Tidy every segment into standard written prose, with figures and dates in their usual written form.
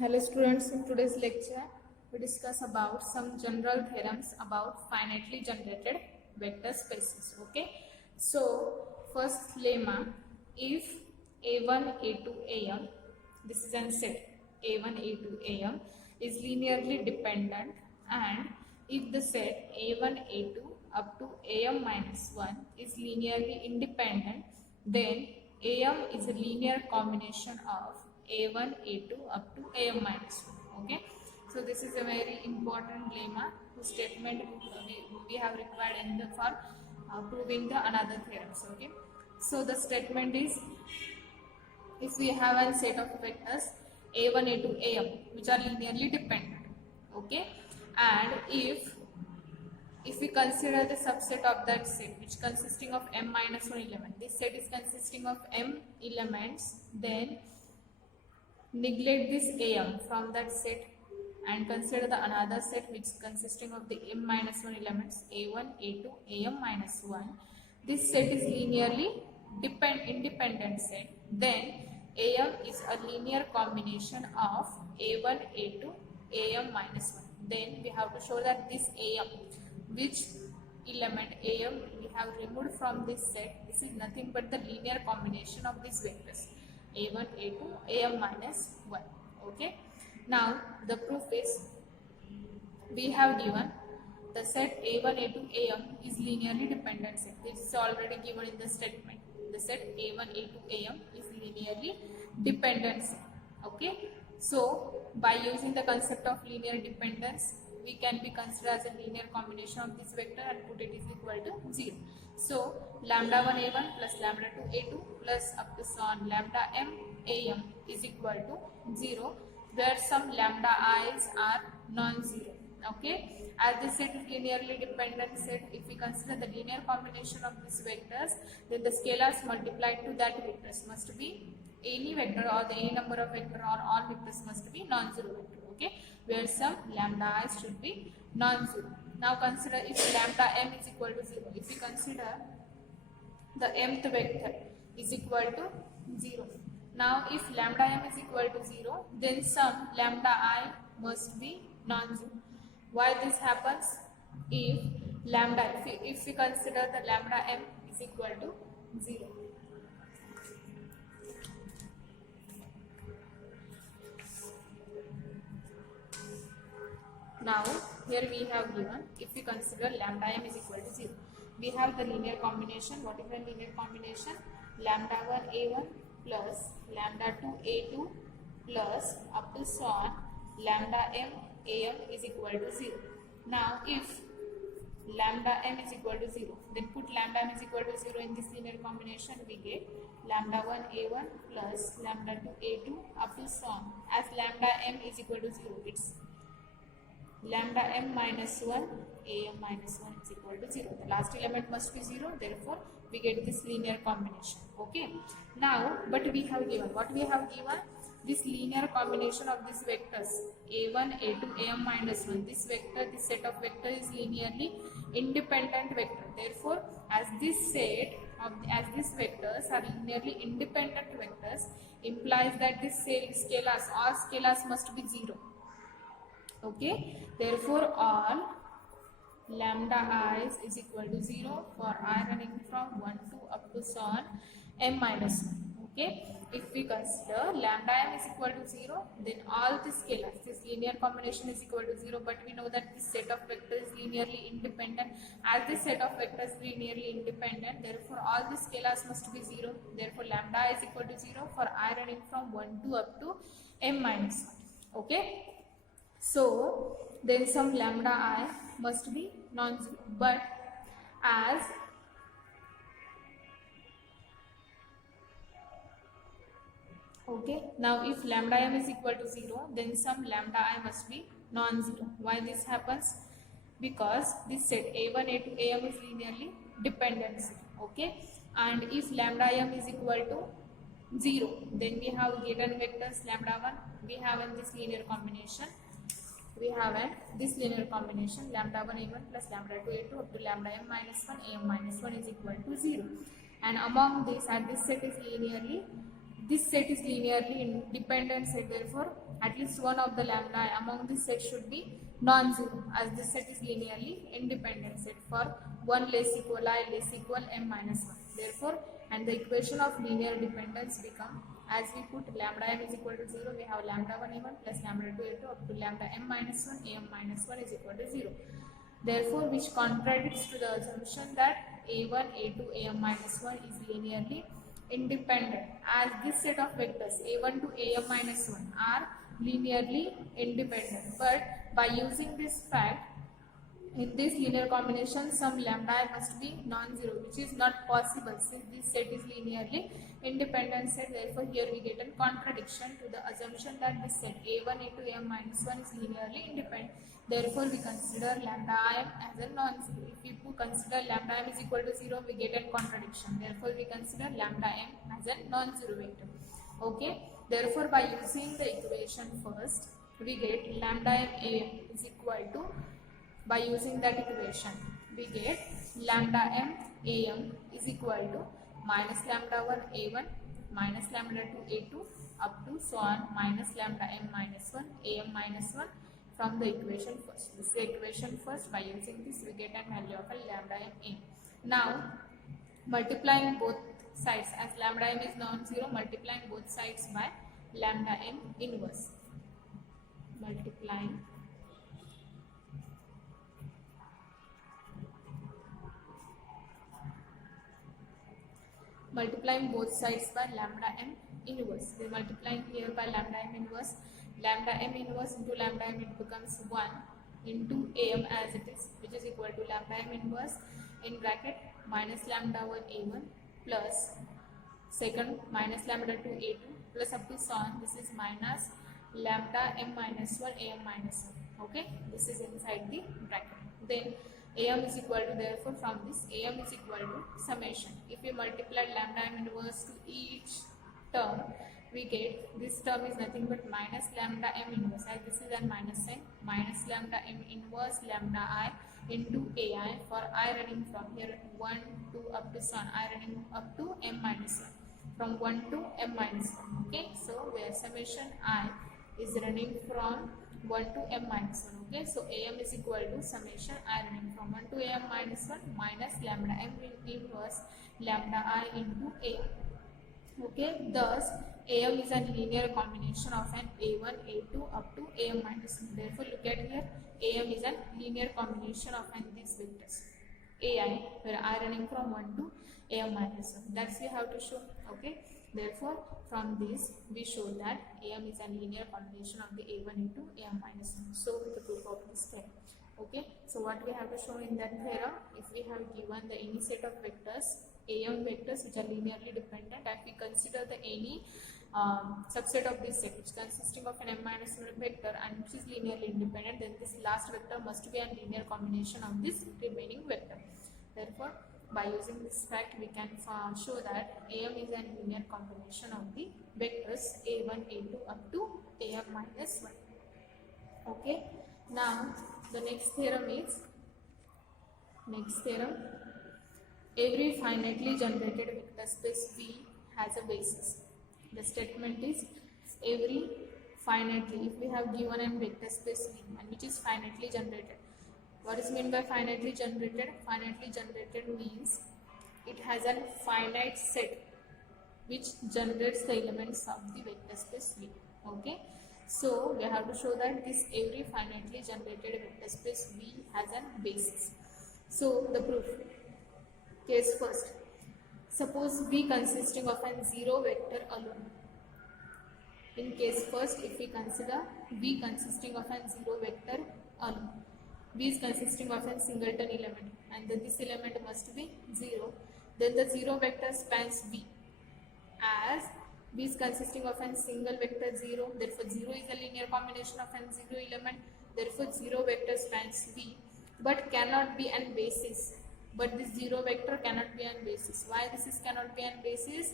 Hello students, in today's lecture we discuss about some general theorems about finitely generated vector spaces. Okay, so first lemma, if a1 a2 am, this is an set a1 a2 am is linearly dependent, and if the set a1 a2 up to am minus 1 is linearly independent, then am is a linear combination of a1 a2 up to am minus 1. Okay, so this is a very important lemma whose statement we have required in the for proving the another theorems. Okay, so the statement is, if we have a set of vectors a1 a2 am which are linearly dependent, okay, and if we consider the subset of that set which consisting of m minus 1 element, this set is consisting of m elements, then neglect this am from that set and consider the another set which is consisting of the m minus 1 elements a1 a2 am minus 1. This set is linearly independent set, then am is a linear combination of a1 a2 am minus 1. Then we have to show that this am, which element am we have removed from this set, this is nothing but the linear combination of these vectors a1 a2 am minus 1. Okay, now the proof is, we have given the set a1 a2 am is linearly dependent set. This is already given in the statement. The set a1 a2 am is linearly dependent set. Okay, so by using the concept of linear dependence, we can be considered as a linear combination of this vector and put it is equal to 0. So lambda 1 a1 plus lambda 2 a2 plus up to so on lambda m am is equal to 0, where some lambda i's are non-zero. Okay, as this set is linearly dependent set, if we consider the linear combination of these vectors, then the scalars multiplied to that vectors must be any vector, or the any number of vector or all vectors must be non-zero vector. Okay, where some lambda i's should be non-zero. Now consider if lambda m is equal to 0. If we consider the mth vector is equal to 0. Now if lambda m is equal to 0, then some lambda I must be non-zero. Why this happens? If lambda, if we consider the lambda m is equal to 0. Now here we have given, if we consider lambda m is equal to 0, we have the linear combination. What is the linear combination? Lambda 1 a1 plus lambda 2 a2 plus up to so on lambda m am is equal to 0. Now if lambda m is equal to 0, then put lambda m is equal to 0 in this linear combination, we get lambda 1 a1 plus lambda 2 a2 up to so on. As lambda m is equal to 0, it's lambda m minus 1 am minus 1 is equal to 0. The last element must be 0, therefore we get this linear combination. Okay, now but we have given, what we have given, this linear combination of these vectors a1 a2 am minus 1, this vector, this set of vector is linearly independent vector. Therefore as this set of, as these vectors are linearly independent vectors, implies that this scalars, all scalars must be 0. Okay, therefore all lambda i's is equal to 0 for I running from 1 to up to so on m minus 1. Okay, if we consider lambda m is equal to 0, then all the scalars, this linear combination is equal to 0, but we know that this set of vectors is linearly independent. As this set of vectors is linearly independent, therefore all the scalars must be 0. Therefore lambda is equal to 0 for I running from 1 to up to m minus 1. Okay, so then some lambda I must be non-zero, but as okay, now if lambda m is equal to 0, then some lambda I must be non-zero. Why this happens? Because this set a1 a2 am is linearly dependent set. Okay, and if lambda m is equal to 0, then we have given vectors lambda 1, we have in this linear combination, we have this linear combination lambda 1 a1 plus lambda 2 a2 up to lambda m minus 1 am minus 1 is equal to 0, and among these, as this set is linearly this set is linearly independent set, therefore at least one of the lambda I among this set should be non-zero, as this set is linearly independent set for 1 less equal I less equal m minus 1. Therefore, and the equation of linear dependence become, as we put lambda m is equal to 0, we have lambda 1 a1 plus lambda 2 a2 up to lambda m minus 1 am minus 1 is equal to 0. Therefore, which contradicts to the assumption that a1, a2, am minus 1 is linearly independent, as this set of vectors a1 to am minus 1 are linearly independent. But by using this fact, in this linear combination some lambda I must be non-zero, which is not possible since this set is linearly independent set. Therefore, here we get a contradiction to the assumption that this set a1, a2, am minus 1 is linearly independent. Therefore, we consider lambda I as a non-zero. If we consider lambda m is equal to 0, we get a contradiction. Therefore, we consider lambda m as a non-zero vector. Okay. Therefore, by using the equation first, we get lambda m am is equal to, by using that equation, we get lambda m am is equal to minus lambda 1 a1 minus lambda 2 a2 up to so on minus lambda m minus 1 am minus 1 from the equation first. This is the equation first. By using this, we get a value of a lambda m am. Now, multiplying both sides, as lambda m is non-zero, multiplying both sides by lambda m inverse. Multiplying both sides by lambda m inverse. We are multiplying here by lambda m inverse. Lambda m inverse into lambda m, it becomes 1 into am as it is, which is equal to lambda m inverse in bracket minus lambda 1 a1 plus second minus lambda 2 a2 plus up to so on. This is minus lambda m minus 1 am minus 1. Okay, this is inside the bracket. Then am is equal to, therefore from this am is equal to summation. If we multiply lambda m inverse to each term, we get this term is nothing but minus lambda m inverse, as this is a minus sign, minus lambda m inverse lambda I into ai for I running from here 1 to up to son, I running up to m minus 1, from 1 to m minus 1. Okay, so where summation I is running from 1 to m minus 1. Okay, so am is equal to summation I running from 1 to am minus 1 minus lambda m inverse lambda I into a. Okay, thus am is a linear combination of an a1, a2 up to am minus 1. Therefore, look at here, am is a linear combination of an these vectors ai, where I running from 1 to am minus 1. That's we have to show. Okay, therefore from this we show that am is a linear combination of the a1 into am minus 1. So the proof of this theorem. Okay, so what we have to show in that theorem, if we have given the any set of vectors am vectors which are linearly dependent, and we consider the any subset of this set which consisting of an m minus 1 vector and which is linearly independent, then this last vector must be a linear combination of this remaining vector. Therefore, by using this fact, we can show that am is a linear combination of the vectors a1, a2 up to am minus 1. Okay, now the next theorem is, every finitely generated vector space V has a basis. The statement is every finitely, if we have given a vector space V and which is finitely generated. What is meant by finitely generated? Finitely generated means it has a finite set which generates the elements of the vector space V. Okay, so we have to show that this every finitely generated vector space V has a basis. So the proof. Case first, suppose V consisting of a zero vector alone. In case first, if we consider V consisting of a zero vector alone, V is consisting of a singleton element and this element must be 0, then the zero vector spans V, as V is consisting of a single vector 0, therefore 0 is a linear combination of a zero element, therefore zero vector spans V, but cannot be an basis. But this zero vector cannot be an basis. Why this is cannot be an basis?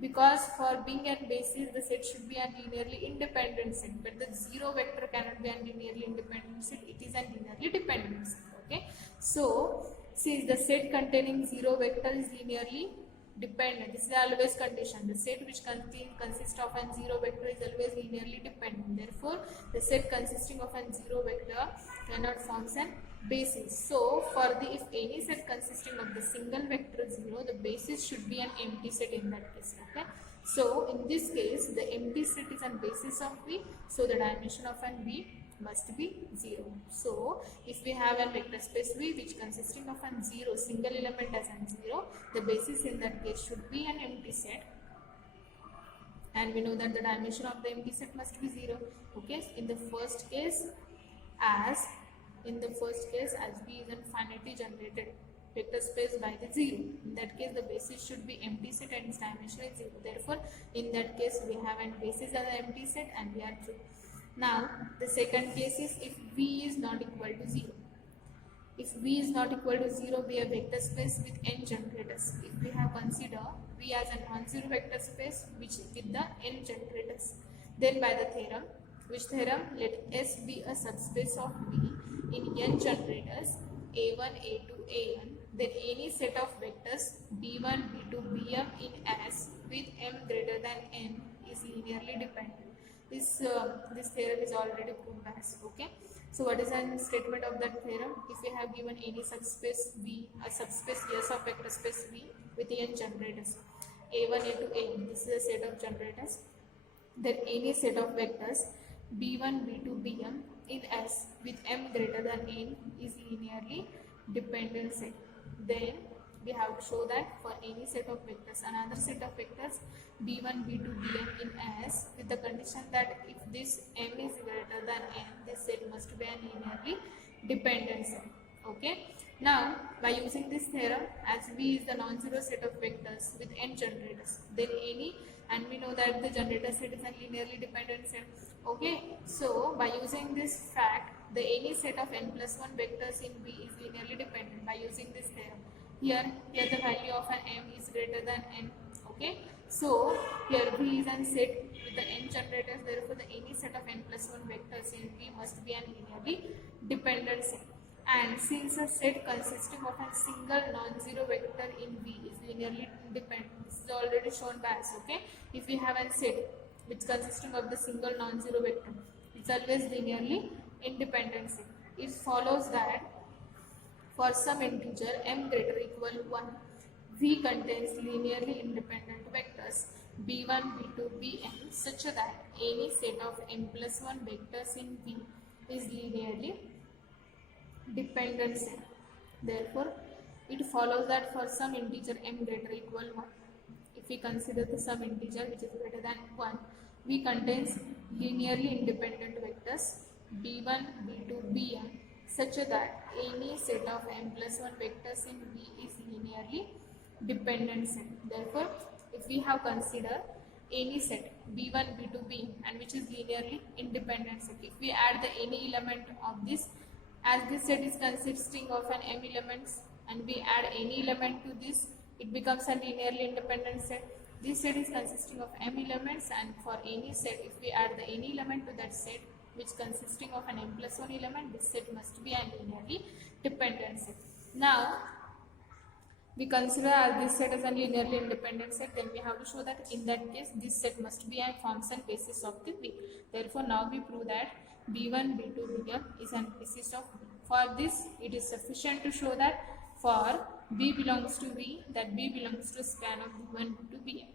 Because for being an basis, the set should be a linearly independent set. But the zero vector cannot be a linearly independent set. It is a linearly dependent set. Okay. So, since the set containing zero vector is linearly dependent. This is always condition. The set which consists of an zero vector is always linearly dependent. Therefore, the set consisting of an zero vector cannot form an basis. So, for the if any set consisting of the single vector 0, the basis should be an empty set in that case. Okay. So, in this case, the empty set is an basis of V. So, the dimension of an V must be 0. So, if we have a vector space V which consisting of an 0, single element as an 0, the basis in that case should be an empty set. And we know that the dimension of the empty set must be 0. Okay, in the first case, as V is an finitely generated vector space by the 0. In that case, the basis should be empty set and its dimension is 0. Therefore, in that case, we have a basis as an empty set and we are true. Now, the second case is if V is not equal to 0. If V is not equal to 0, we have vector space with n generators. If we have consider V as a non-zero vector space which with the n generators, then by the theorem, which theorem? Let S be a subspace of V in n generators A1, A2, An, then any set of vectors B1, B2, Bm in S with m greater than n is linearly dependent. This theorem is already proved as. Okay. So what is the statement of that theorem? If we have given any subspace V, a subspace S of vector space V with n generators A1, A2, An, this is a set of generators, then any set of vectors B1, B2, Bm in S with m greater than n is linearly dependent set. Then we have to show that for any set of vectors, another set of vectors B1, B2, Bm in S with the condition that if this m is greater than n, this set must be a linearly dependent set. Okay. Now, by using this theorem, as V is the non-zero set of vectors with n generators, then any, and we know that the generator set is a linearly dependent set. Okay. So, by using this fact, the any set of n plus 1 vectors in V is linearly dependent by using this theorem. Here the value of an m is greater than n. Okay. So, here V is an set with the n generators, therefore the any set of n plus 1 vectors in V must be a linearly dependent set. And since a set consisting of a single non-zero vector in V is linearly independent, this is already shown by us. Okay. If we have a set which consisting of the single non-zero vector, it's always linearly independent set. It follows that for some integer m greater or equal 1, V contains linearly independent vectors B1, B2, Bn such that any set of m plus 1 vectors in V is linearly dependent set. Therefore, it follows that for some integer m greater or equal 1, if we consider the some integer which is greater than 1, V contains linearly independent vectors B1, B2, Bn such that any set of m plus 1 vectors in V is linearly dependent set. Therefore, if we have considered any set B1, B2, Bn and which is linearly independent set, if we add the any element of this, as this set is consisting of an m elements and we add any element to this, it becomes a linearly independent set. This set is consisting of m elements and for any set, if we add the any element to that set which consisting of an m plus 1 element, this set must be a linearly dependent set. Now, we consider this set as a linearly independent set, then we have to show that in that case, this set must be a function basis of the V. Therefore, now we prove that B1, B2, Bm is an basis of V. For this, it is sufficient to show that for B belongs to V, that B belongs to span of B1 to Bm.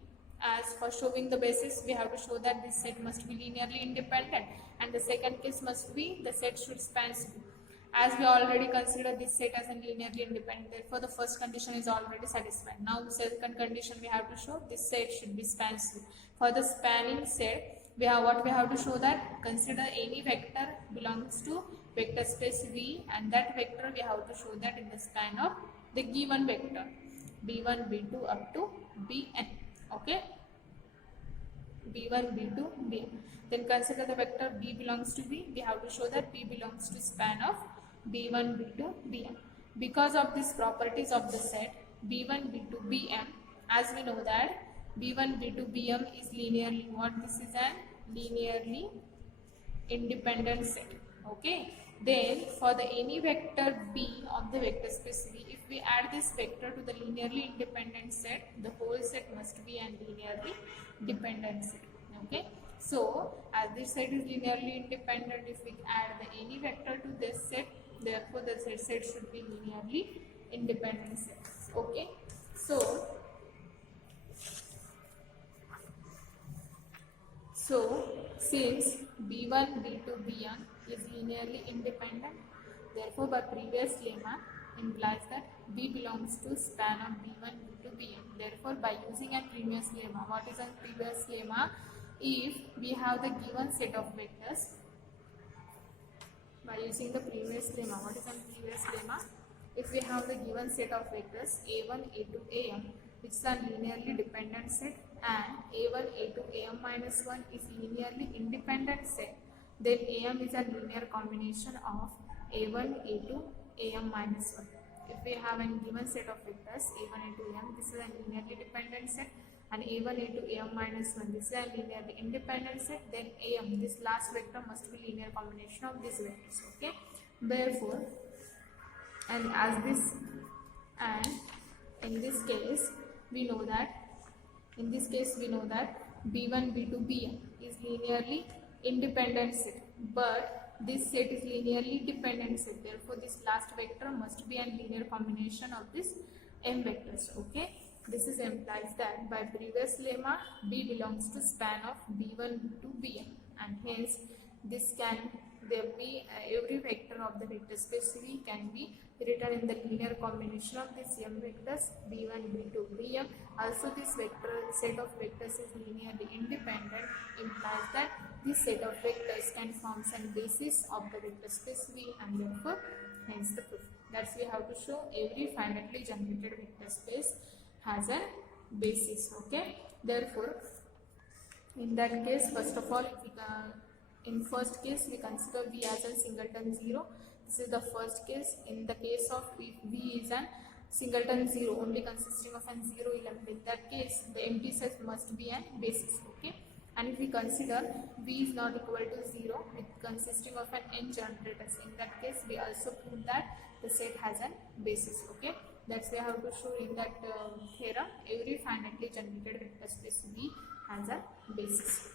As for showing the basis, we have to show that this set must be linearly independent, and the second case must be the set should span V. As we already considered this set as a linearly independent, therefore the first condition is already satisfied. Now the second condition we have to show this set should be span V. For the spanning set, we have to show that consider any vector belongs to vector space V, and that vector we have to show that in the span of the given vector B1, B2 up to Bn. Okay, B1, B2, Bn. Then consider the vector B belongs to V. We have to show that B belongs to span of B1, B2, Bm. Because of these properties of the set B1, B2, Bm, as we know that B1, B2, Bm is linearly what? This is an linearly independent set. Okay. Then for the any vector B of the vector space V, if we add this vector to the linearly independent set, the whole set must be an linearly dependent set. Okay. So as this set is linearly independent, if we add the any vector to this set, therefore the set should be linearly independent sets. Okay. So since B1, B2, Bn is linearly independent, therefore by previous lemma implies that B belongs to span of B1, B2, Bn. Therefore by using a previous lemma, what is a previous lemma? If we have the given set of vectors, by using the previous lemma, what is a previous lemma? If we have the given set of vectors a1, a2, am, which is a linearly dependent set, and a1, a2, am minus 1 is linearly independent set, then am is a linear combination of a1, a2, am minus 1. If we have a given set of vectors a1, a2, am, this is a linearly dependent set, and a1, a2, am minus 1, this is a linearly independent set, then am, this last vector must be linear combination of these vectors. Okay. Therefore, and in this case we know that b1, b2, bn is linearly independent set, but this set is linearly dependent set, therefore this last vector must be a linear combination of this m vectors. Okay. This is implies that by previous lemma B belongs to span of B1 to Bn, and hence this can there be every vector of the vector space V can be written in the linear combination of these m vectors B1, B2, Bm. Also this vector set of vectors is linearly independent, implies that this set of vectors can form some basis of the vector space V, and therefore hence the proof. That's we have to show every finitely generated vector space has a basis. Okay. Therefore in that case, first of all, in first case we consider V as a singleton 0. This is the first case. In the case of if V is a singleton 0 only consisting of a 0 element, in that case the empty set must be a basis. Okay. And if we consider V is not equal to 0 with consisting of an n generators, in that case we also prove that the set has a basis. Okay. That's we have to show in that theorem every finitely generated vector space V has a basis.